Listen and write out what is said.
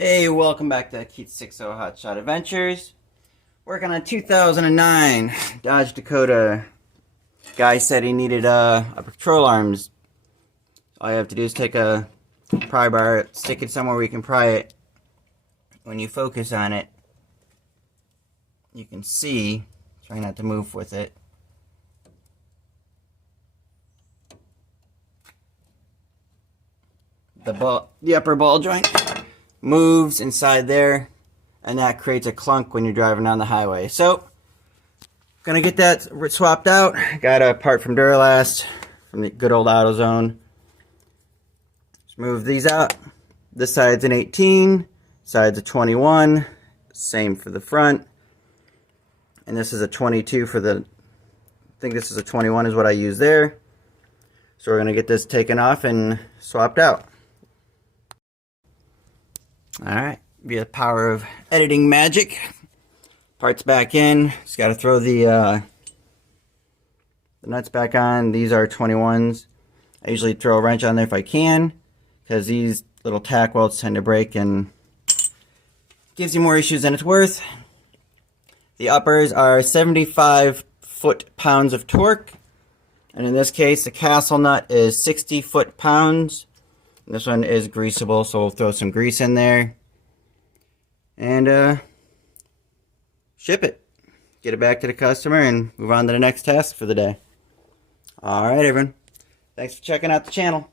Hey, welcome back to Keith 60 Hotshot Adventures. Working on 2009 Dodge Dakota. Guy said he needed a patrol arms. All you have to do is take a pry bar, stick it somewhere where you can pry it. When you focus on it, you can see, try not to move with it, the upper ball joint moves inside there, and that creates a clunk when you're driving down the highway. So, gonna get that swapped out. Got a part from Duralast from the good old AutoZone. Just move these out. This side's an 18, side's a 21, same for the front. And this is a 22 for the, I think this is a 21 is what I use there. So we're gonna get this taken off and swapped out. Alright, via the power of editing magic. Parts back in. Just got to throw the nuts back on. These are 21s. I usually throw a wrench on there if I can, because these little tack welds tend to break and gives you more issues than it's worth. The uppers are 75 foot-pounds of torque. And in this case, the castle nut is 60 foot-pounds. This one is greasable, so we'll throw some grease in there and ship it. Get it back to the customer and move on to the next task for the day. Alright, everyone. Thanks for checking out the channel.